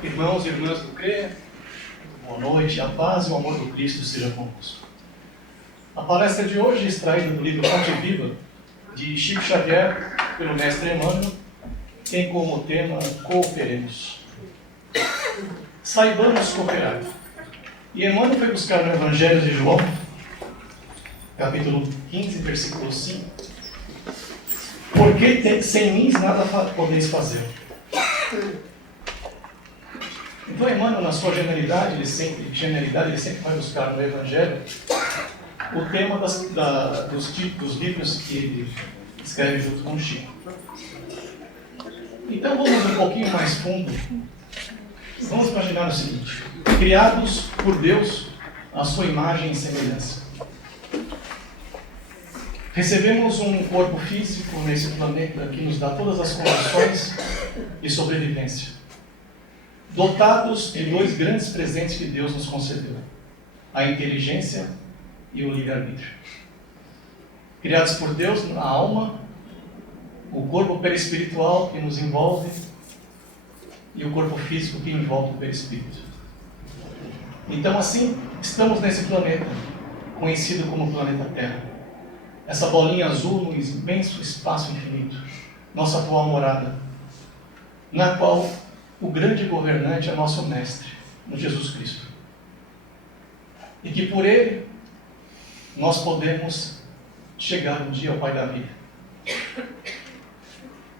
Irmãos e irmãs do CRE, boa noite, a paz e o amor do Cristo seja convosco. A palestra de hoje é extraída do livro Fonte Viva, de Chico Xavier, pelo mestre Emmanuel, tem como tema Cooperemos. Saibamos cooperar. E Emmanuel foi buscar no Evangelho de João, capítulo 15, versículo 5, porque sem mim nada podeis fazer. Então Emmanuel, na sua genialidade, ele sempre vai buscar no Evangelho o tema dos livros que ele escreve junto com o Chico. Então vamos um pouquinho mais fundo. Vamos imaginar o seguinte: criados por Deus à sua imagem e semelhança. Recebemos um corpo físico nesse planeta que nos dá todas as condições de sobrevivência, dotados de dois grandes presentes que Deus nos concedeu: a inteligência e o livre-arbítrio. Criados por Deus, a alma, o corpo perispiritual que nos envolve e o corpo físico que envolve o perispírito. Então, assim, estamos nesse planeta, conhecido como planeta Terra. Essa bolinha azul no imenso espaço infinito, nossa atual morada, na qual o grande governante é nosso mestre, no Jesus Cristo. E que por ele nós podemos chegar um dia ao Pai da vida.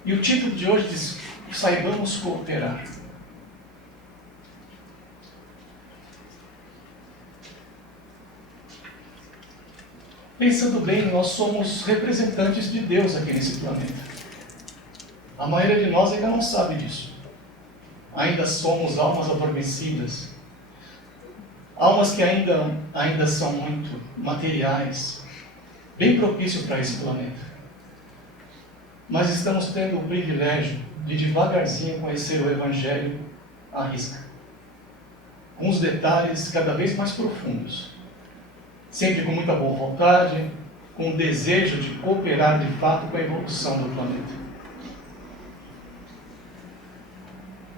E o título de hoje diz: Saibamos cooperar. Pensando bem, nós somos representantes de Deus aqui nesse planeta. A maioria de nós ainda não sabe disso. Ainda somos almas adormecidas. Almas que ainda são muito materiais, bem propícios para esse planeta. Mas estamos tendo o privilégio de devagarzinho conhecer o Evangelho à risca, com os detalhes cada vez mais profundos, sempre com muita boa vontade, com o desejo de cooperar de fato com a evolução do planeta.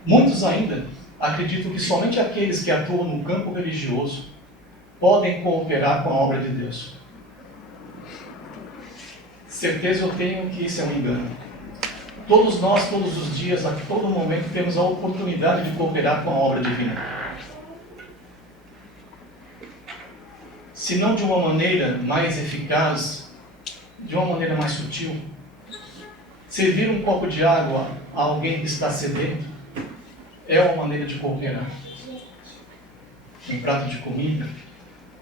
Muitos ainda acreditam que somente aqueles que atuam no campo religioso podem cooperar com a obra de Deus. Certeza eu tenho que isso é um engano. Todos nós, todos os dias, a todo momento, temos a oportunidade de cooperar com a obra divina. Se não de uma maneira mais eficaz, de uma maneira mais sutil, servir um copo de água a alguém que está sedento é uma maneira de cooperar. Um prato de comida,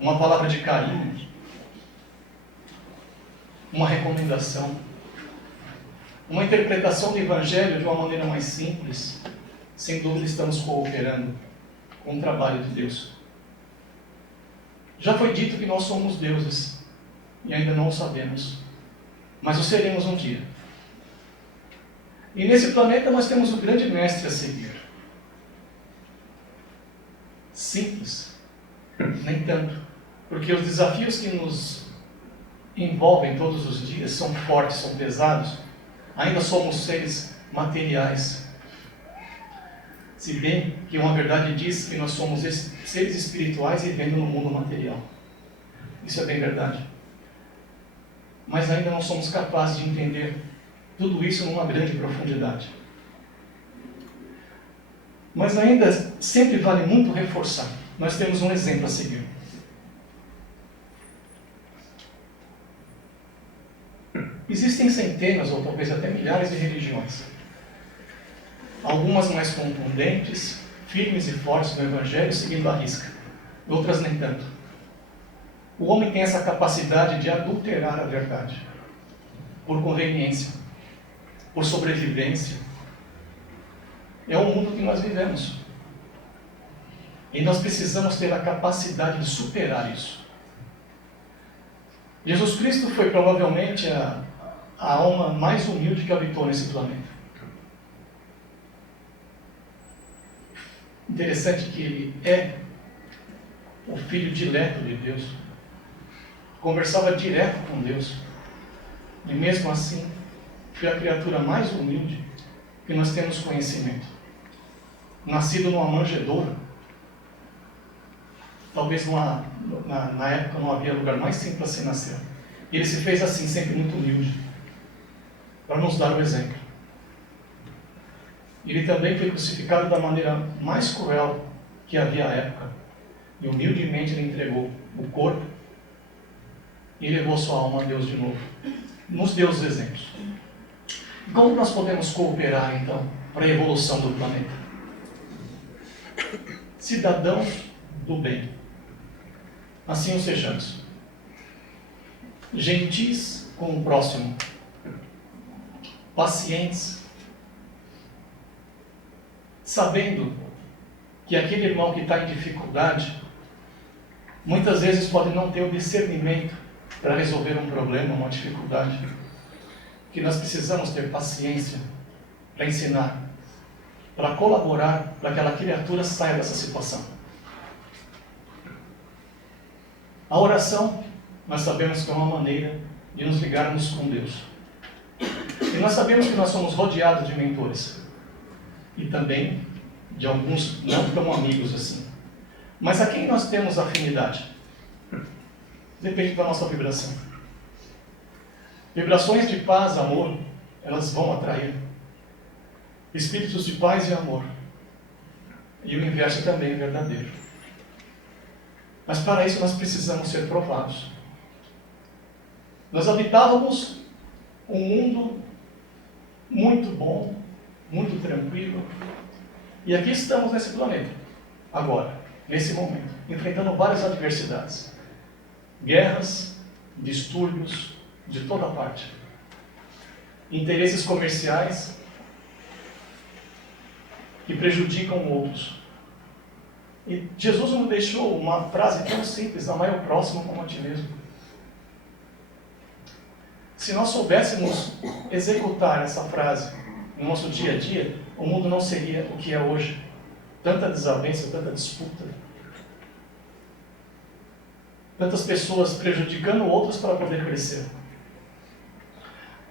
uma palavra de carinho, uma recomendação, uma interpretação do Evangelho de uma maneira mais simples. Sem dúvida estamos cooperando com o trabalho de Deus. Já foi dito que nós somos deuses e ainda não o sabemos, mas o seremos um dia. E nesse planeta nós temos o grande mestre a seguir. Simples, nem tanto, porque os desafios que nos envolvem todos os dias são fortes, são pesados. Ainda somos seres materiais. Se bem que uma verdade diz que nós somos seres espirituais vivendo no mundo material. Isso é bem verdade. Mas ainda não somos capazes de entender tudo isso numa grande profundidade. Mas ainda sempre vale muito reforçar. Nós temos um exemplo a seguir. Existem centenas ou talvez até milhares de religiões. Algumas mais contundentes, firmes e fortes no Evangelho, seguindo a risca. Outras nem tanto. O homem tem essa capacidade de adulterar a verdade. Por conveniência. Por sobrevivência. É o mundo que nós vivemos. E nós precisamos ter a capacidade de superar isso. Jesus Cristo foi provavelmente a alma mais humilde que habitou nesse planeta. Interessante que ele é o filho dileto de Deus. Conversava direto com Deus. E mesmo assim, foi a criatura mais humilde que nós temos conhecimento. nascido numa manjedoura. Talvez na época não havia lugar mais simples para se nascer. E ele se fez assim, sempre muito humilde, para nos dar o exemplo. Ele também foi crucificado da maneira mais cruel que havia à época. E humildemente ele entregou o corpo e levou sua alma a Deus de novo. Nos deu os exemplos. E como nós podemos cooperar, então, para a evolução do planeta? Cidadãos do bem. Assim o sejamos. Gentis com o próximo. Pacientes. Sabendo que aquele irmão que está em dificuldade, muitas vezes pode não ter o discernimento para resolver um problema, uma dificuldade. Que nós precisamos ter paciência para ensinar, para colaborar, para que aquela criatura saia dessa situação. A oração, nós sabemos que é uma maneira de nos ligarmos com Deus. E nós sabemos que nós somos rodeados de mentores. E também de alguns não tão amigos assim. Mas a quem nós temos afinidade? Depende da nossa vibração. Vibrações de paz, amor, elas vão atrair espíritos de paz e amor. E o inverso também é verdadeiro. Mas para isso nós precisamos ser provados. Nós habitávamos um mundo muito bom, muito tranquilo. E aqui estamos nesse planeta, agora, nesse momento, enfrentando várias adversidades. Guerras, distúrbios de toda parte. Interesses comerciais que prejudicam outros. E Jesus nos deixou uma frase tão simples: amai o próximo como a ti mesmo. Se nós soubéssemos executar essa frase no nosso dia a dia, o mundo não seria o que é hoje. Tanta desavença, tanta disputa. Tantas pessoas prejudicando outras para poder crescer.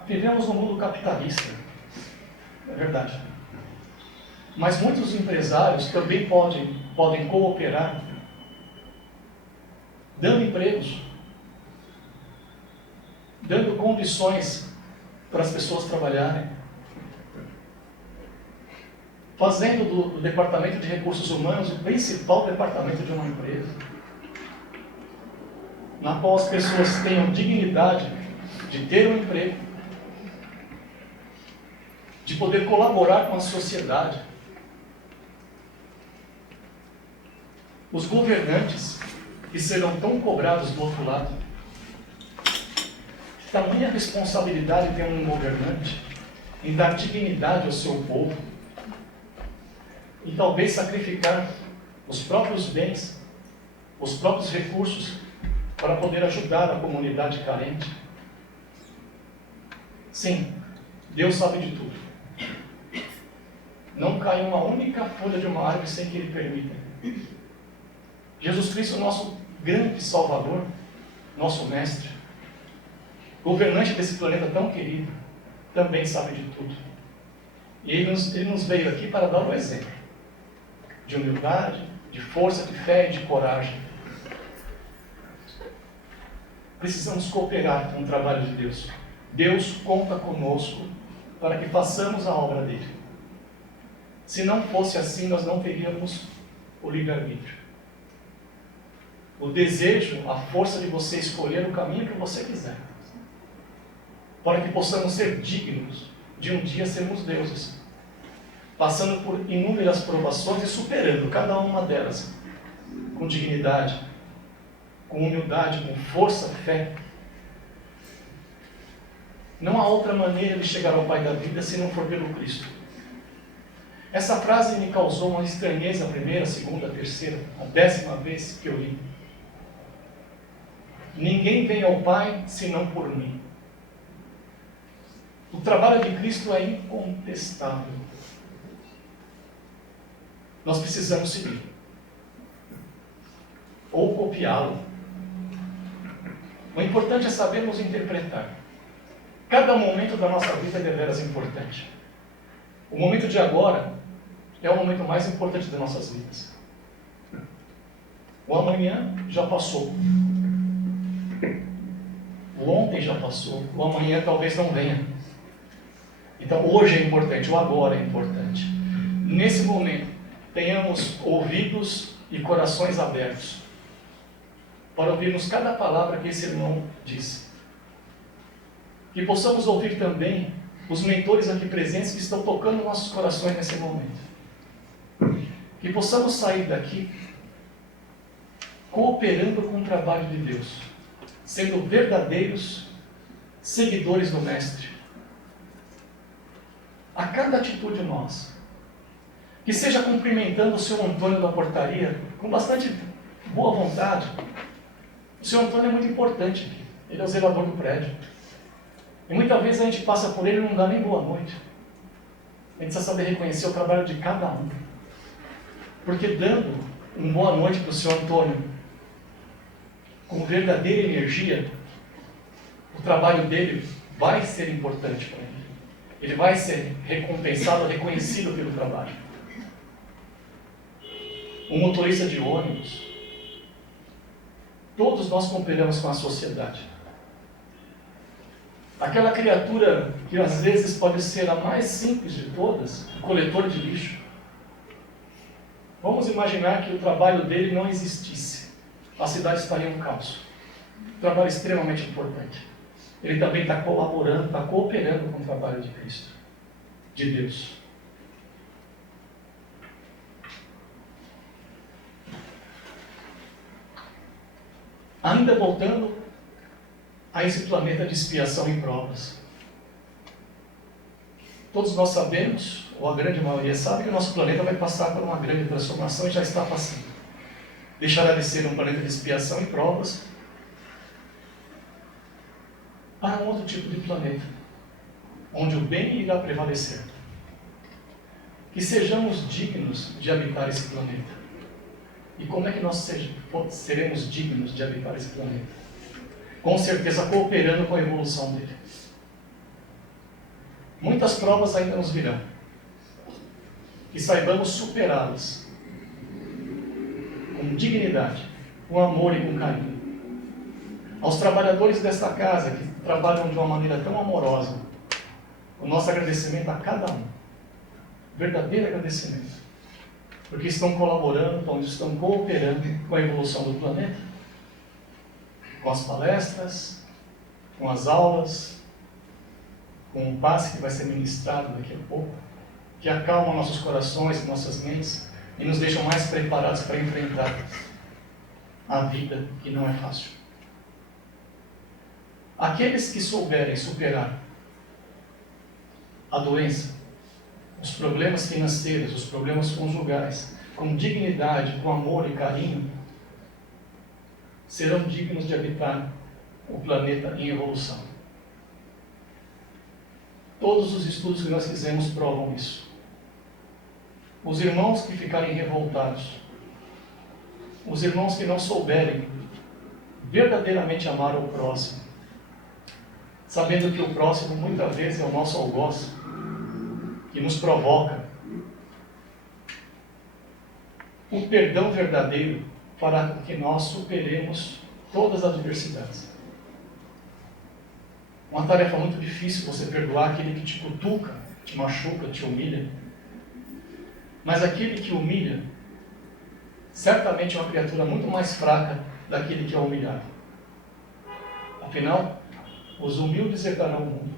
Vivemos num mundo capitalista, é verdade. Mas muitos empresários também podem cooperar, dando empregos, dando condições para as pessoas trabalharem, fazendo do Departamento de Recursos Humanos o principal departamento de uma empresa, na qual as pessoas tenham dignidade de ter um emprego, de poder colaborar com a sociedade. Os governantes que serão tão cobrados do outro lado. Tamanha responsabilidade tem um governante em dar dignidade ao seu povo e talvez sacrificar os próprios bens, os próprios recursos para poder ajudar a comunidade carente. Sim, Deus sabe de tudo. Não cai uma única folha de uma árvore sem que Ele permita. Jesus Cristo, nosso grande Salvador, nosso Mestre, governante desse planeta tão querido, também sabe de tudo. E Ele nos veio aqui para dar um exemplo de humildade, de força, de fé e de coragem. Precisamos cooperar com o trabalho de Deus. Deus conta conosco para que façamos a obra dele. Se não fosse assim, nós não teríamos o livre-arbítrio. O desejo, a força de você escolher o caminho que você quiser. Para que possamos ser dignos de um dia sermos deuses. Passando por inúmeras provações e superando cada uma delas. Com dignidade, com humildade, com força, fé. Não há outra maneira de chegar ao Pai da vida se não for pelo Cristo. Essa frase me causou uma estranheza a primeira, a segunda, a terceira, a 10ª vez que eu li. Ninguém vem ao Pai senão por mim. O trabalho de Cristo é incontestável. Nós precisamos seguir. Ou copiá-lo. O importante é sabermos interpretar. Cada momento da nossa vida é deveras importante. O momento de agora, é o momento mais importante das nossas vidas. O amanhã já passou. O ontem já passou. O amanhã talvez não venha. Então hoje é importante, o agora é importante. Nesse momento, tenhamos ouvidos e corações abertos para ouvirmos cada palavra que esse irmão disse. Que possamos ouvir também os mentores aqui presentes que estão tocando nossos corações nesse momento. Que possamos sair daqui cooperando com o trabalho de Deus, sendo verdadeiros seguidores do Mestre. A cada atitude nossa, que seja cumprimentando o seu Antônio da portaria com bastante boa vontade. O seu Antônio é muito importante aqui, ele é o zelador do prédio. E muitas vezes a gente passa por ele e não dá nem boa noite. A gente precisa saber reconhecer o trabalho de cada um. Porque dando uma boa noite para o seu Antônio, com verdadeira energia, o trabalho dele vai ser importante para ele. Ele vai ser recompensado, reconhecido pelo trabalho. Um motorista de ônibus, todos nós cooperamos com a sociedade. Aquela criatura que às vezes pode ser a mais simples de todas, o coletor de lixo. Vamos imaginar que o trabalho dele não existisse. A cidade estaria um caos. Um trabalho extremamente importante. Ele também está colaborando, está cooperando com o trabalho de Cristo, de Deus. Ainda voltando a esse planeta de expiação e provas. Todos nós sabemos, ou a grande maioria sabe, que o nosso planeta vai passar por uma grande transformação e já está passando. Deixará de ser um planeta de expiação e provas para um outro tipo de planeta, onde o bem irá prevalecer. Que sejamos dignos de habitar esse planeta. E como é que nós seremos dignos de habitar esse planeta? Com certeza cooperando com a evolução dele. Muitas provas ainda nos virão. Que saibamos superá-las com dignidade, com amor e com carinho. Aos trabalhadores desta casa que trabalham de uma maneira tão amorosa, o nosso agradecimento a cada um. Verdadeiro agradecimento. Porque estão colaborando, estão cooperando com a evolução do planeta. Com as palestras, com as aulas, com o passe que vai ser ministrado daqui a pouco, que acalma nossos corações e nossas mentes e nos deixam mais preparados para enfrentar a vida que não é fácil. Aqueles que souberem superar a doença, os problemas financeiros, os problemas conjugais, com dignidade, com amor e carinho, serão dignos de habitar o planeta em evolução. Todos os estudos que nós fizemos provam isso. Os irmãos que ficarem revoltados, os irmãos que não souberem verdadeiramente amar o próximo, sabendo que o próximo muitas vezes é o nosso algoz, que nos provoca. O perdão verdadeiro fará com que nós superemos todas as adversidades. Uma tarefa muito difícil você perdoar aquele que te cutuca, te machuca, te humilha. Mas aquele que humilha, certamente é uma criatura muito mais fraca daquele que é humilhado. Afinal, os humildes herdarão o mundo.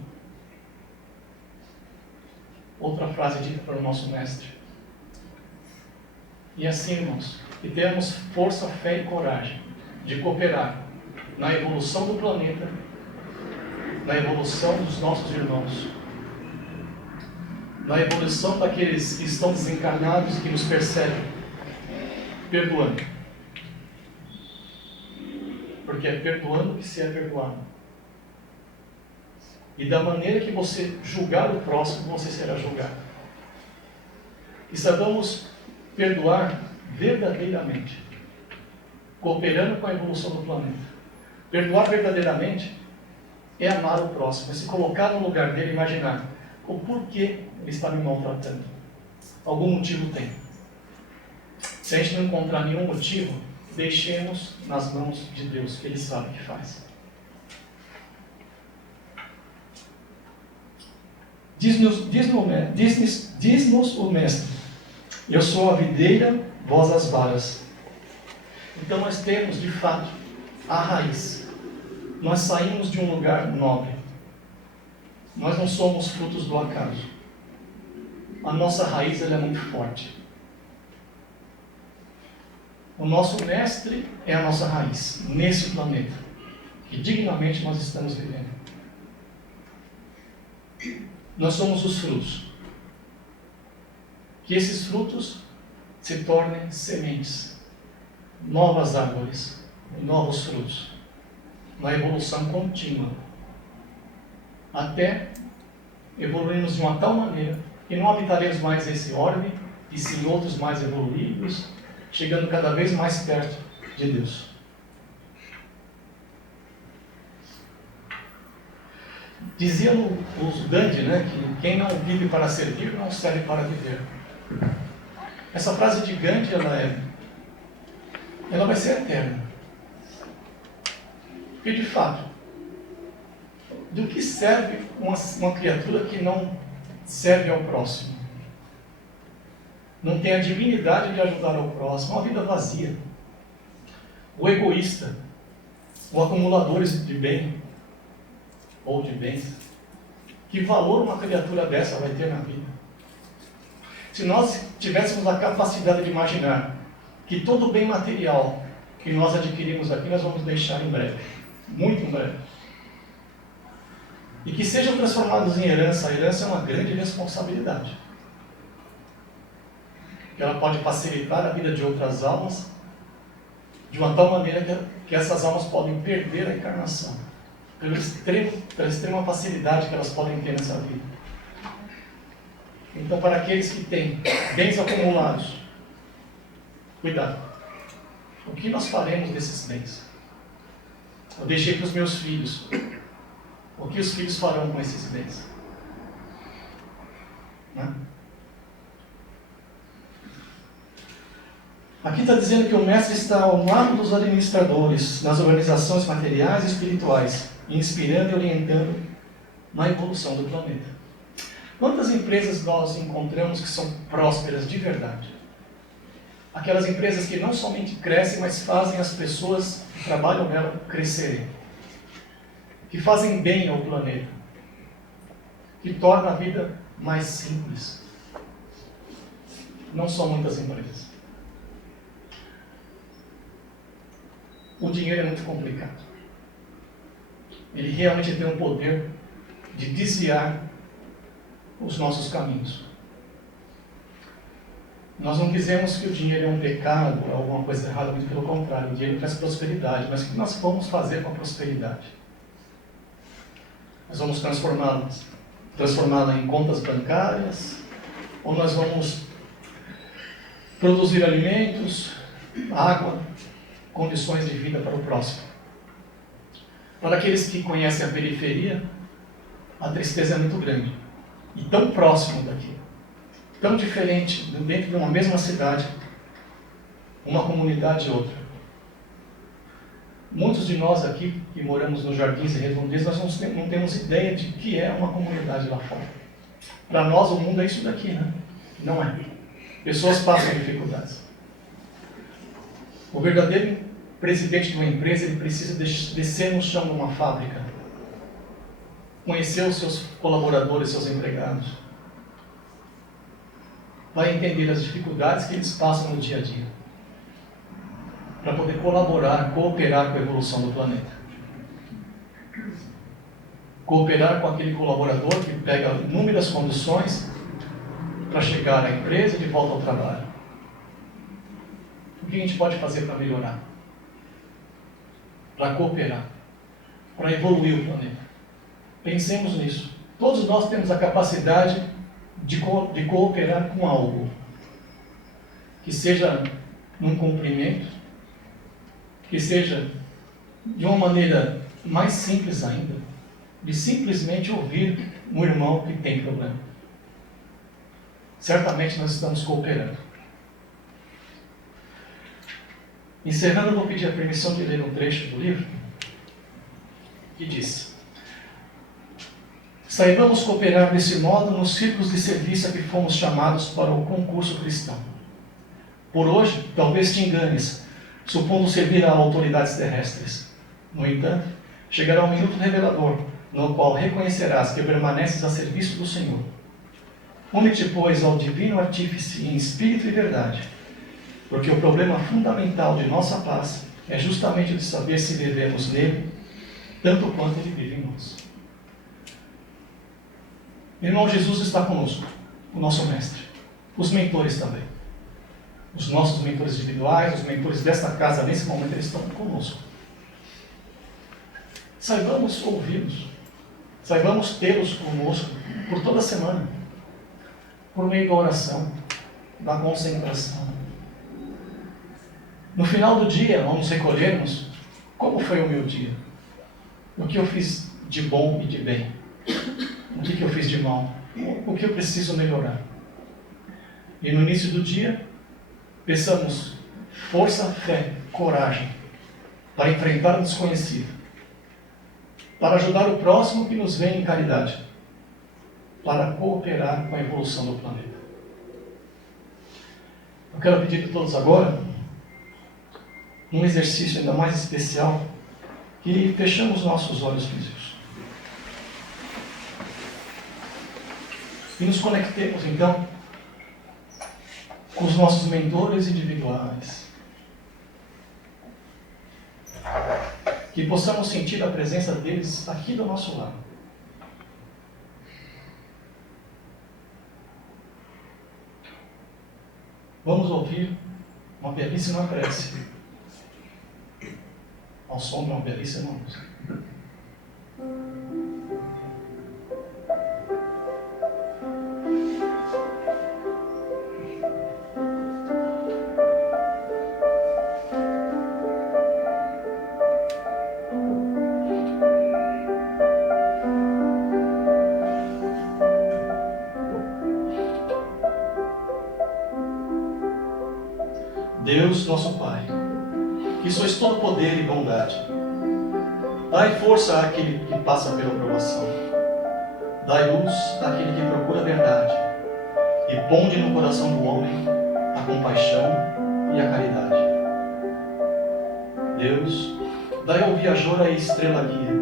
Outra frase dita para o nosso mestre. E assim, irmãos, que tenhamos força, fé e coragem de cooperar na evolução do planeta, na evolução dos nossos irmãos, na evolução daqueles que estão desencarnados e que nos perseguem, perdoando. Porque é perdoando que se é perdoado. E da maneira que você julgar o próximo, você será julgado. E saibamos perdoar verdadeiramente, cooperando com a evolução do planeta. Perdoar verdadeiramente é amar o próximo, é se colocar no lugar dele e imaginar o porquê ele está me maltratando. Algum motivo tem. Se a gente não encontrar nenhum motivo, deixemos nas mãos de Deus, que Ele sabe o que faz. Diz-nos o Mestre: eu sou a videira, vós as varas. Então nós temos, de fato, a raiz. Nós saímos de um lugar nobre. Nós não somos frutos do acaso. A nossa raiz ela é muito forte. O nosso Mestre é a nossa raiz, nesse planeta, que dignamente nós estamos vivendo. Nós somos os frutos. Que esses frutos se tornem sementes, novas árvores, novos frutos, na evolução contínua, até evoluirmos de uma tal maneira que não habitaremos mais esse orbe, e sim outros mais evoluídos, chegando cada vez mais perto de Deus. Dizia o Gandhi, que quem não vive para servir, não serve para viver. Essa frase de Gandhi, ela vai ser eterna. Porque, de fato, do que serve uma criatura que não serve ao próximo? Não tem a divinidade de ajudar ao próximo, uma vida vazia. O egoísta, o acumulador de bem, ou de bens. Que valor uma criatura dessa vai ter na vida? Se nós tivéssemos a capacidade de imaginar que todo bem material que nós adquirimos aqui, nós vamos deixar em breve, muito em breve, e que sejam transformados em herança, a herança é uma grande responsabilidade. Ela pode facilitar a vida de outras almas, de uma tal maneira que essas almas podem perder a encarnação, pela extrema facilidade que elas podem ter nessa vida. Então, para aqueles que têm bens acumulados, cuidado. O que nós faremos desses bens? Eu deixei para os meus filhos. O que os filhos farão com esses bens? Aqui está dizendo que o Mestre está ao lado dos administradores, nas organizações materiais e espirituais, inspirando e orientando na evolução do planeta. Quantas empresas nós encontramos que são prósperas de verdade? Aquelas empresas que não somente crescem, mas fazem as pessoas que trabalham nela crescerem. Que fazem bem ao planeta. Que tornam a vida mais simples. Não são muitas empresas. O dinheiro é muito complicado. Ele realmente tem o poder de desviar os nossos caminhos. Nós não dizemos que o dinheiro é um pecado ou alguma coisa errada, muito pelo contrário. O dinheiro traz prosperidade, mas o que nós vamos fazer com a prosperidade? Nós vamos transformá-la em contas bancárias, ou nós vamos produzir alimentos, água, condições de vida para o próximo. Para aqueles que conhecem a periferia, a tristeza é muito grande. E tão próximo daqui, tão diferente, dentro de uma mesma cidade, uma comunidade e outra. Muitos de nós aqui, que moramos nos Jardins e Redondezas, nós não temos ideia de que é uma comunidade lá fora. Para nós, o mundo é isso daqui, né? Não é. Pessoas passam dificuldades. O verdadeiro presidente de uma empresa, ele precisa descer no chão de uma fábrica, conhecer os seus colaboradores, seus empregados, vai entender as dificuldades que eles passam no dia a dia, para poder colaborar, cooperar com a evolução do planeta. Cooperar com aquele colaborador que pega inúmeras condições para chegar à empresa e de volta ao trabalho. O que a gente pode fazer para melhorar? Para cooperar, para evoluir o planeta. Pensemos nisso. Todos nós temos a capacidade de cooperar com algo. Que seja num cumprimento, que seja de uma maneira mais simples ainda, de simplesmente ouvir um irmão que tem problema. certamente nós estamos cooperando. Encerrando, eu vou pedir a permissão de ler um trecho do livro que diz: saibamos cooperar desse modo nos círculos de serviço a que fomos chamados para o concurso cristão. Por hoje, talvez te enganes, supondo servir a autoridades terrestres. No entanto, chegará um minuto revelador, no qual reconhecerás que permaneces a serviço do Senhor. Une-te, pois, ao divino artífice em espírito e verdade, porque o problema fundamental de nossa paz é justamente o de saber se vivemos nele, tanto quanto ele vive em nós. Irmão, Jesus está conosco, o nosso mestre, os mentores também. Os nossos mentores individuais, os mentores desta casa, nesse momento, eles estão conosco. Saibamos ouvi-los, saibamos tê-los conosco por toda a semana, por meio da oração, da concentração. No final do dia, vamos recolhermos como foi o meu dia, o que eu fiz de bom e de bem, o que eu fiz de mal, o que eu preciso melhorar. E no início do dia, peçamos força, fé, coragem para enfrentar o desconhecido, para ajudar o próximo que nos vem em caridade, para cooperar com a evolução do planeta. Eu quero pedir a todos agora um exercício ainda mais especial, que fechamos nossos olhos físicos e nos conectemos então com os nossos mentores individuais, que possamos sentir a presença deles aqui do nosso lado. Vamos ouvir uma belíssima prece, ao som de uma belíssima música. Deus, nosso Pai, que sois todo poder e bondade, dai força àquele que passa pela provação, dai luz àquele que procura a verdade, e ponde no coração do homem a compaixão e a caridade. Deus, dai ao viajor a estrela guia,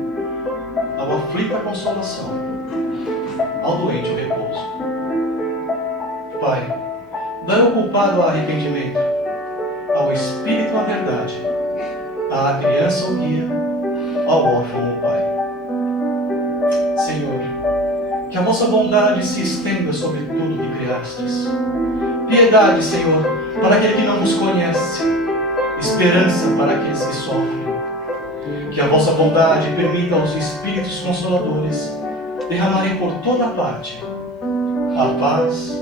ao aflito a consolação, ao doente o repouso. Pai, dai ao culpado a arrependimento, ao espírito a verdade, à criança o guia, ao órfão o pai. Senhor, que a vossa bondade se estenda sobre tudo que criastes. Piedade, Senhor, para aquele que não vos conhece, esperança para aqueles que sofrem. Que a vossa bondade permita aos espíritos consoladores derramarem por toda parte a paz,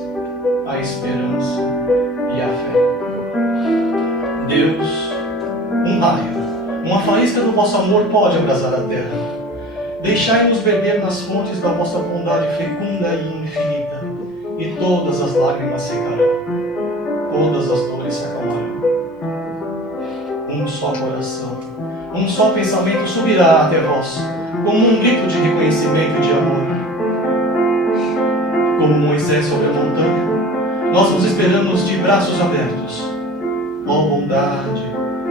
a esperança e a fé. Deus, um raio, uma faísca do vosso amor pode abrasar a terra. Deixai-nos beber nas fontes da vossa bondade fecunda e infinita, e todas as lágrimas secarão, todas as dores se acalmarão. Um só coração, um só pensamento subirá até vós, como um grito de reconhecimento e de amor. Como Moisés sobre a montanha, nós vos esperamos de braços abertos. Ó bondade,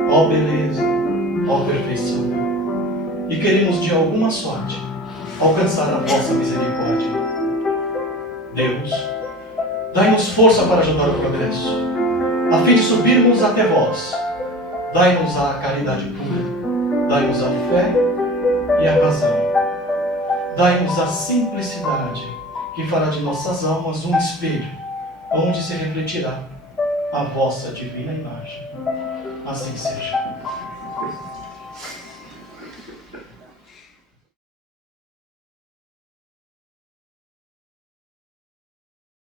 ó beleza, ó perfeição. E queremos de alguma sorte alcançar a vossa misericórdia. Deus, dai-nos força para ajudar o progresso, a fim de subirmos até vós. Dai-nos a caridade pura, dai-nos a fé e a razão. Dai-nos a simplicidade, que fará de nossas almas um espelho, onde se refletirá a vossa divina imagem. Assim seja.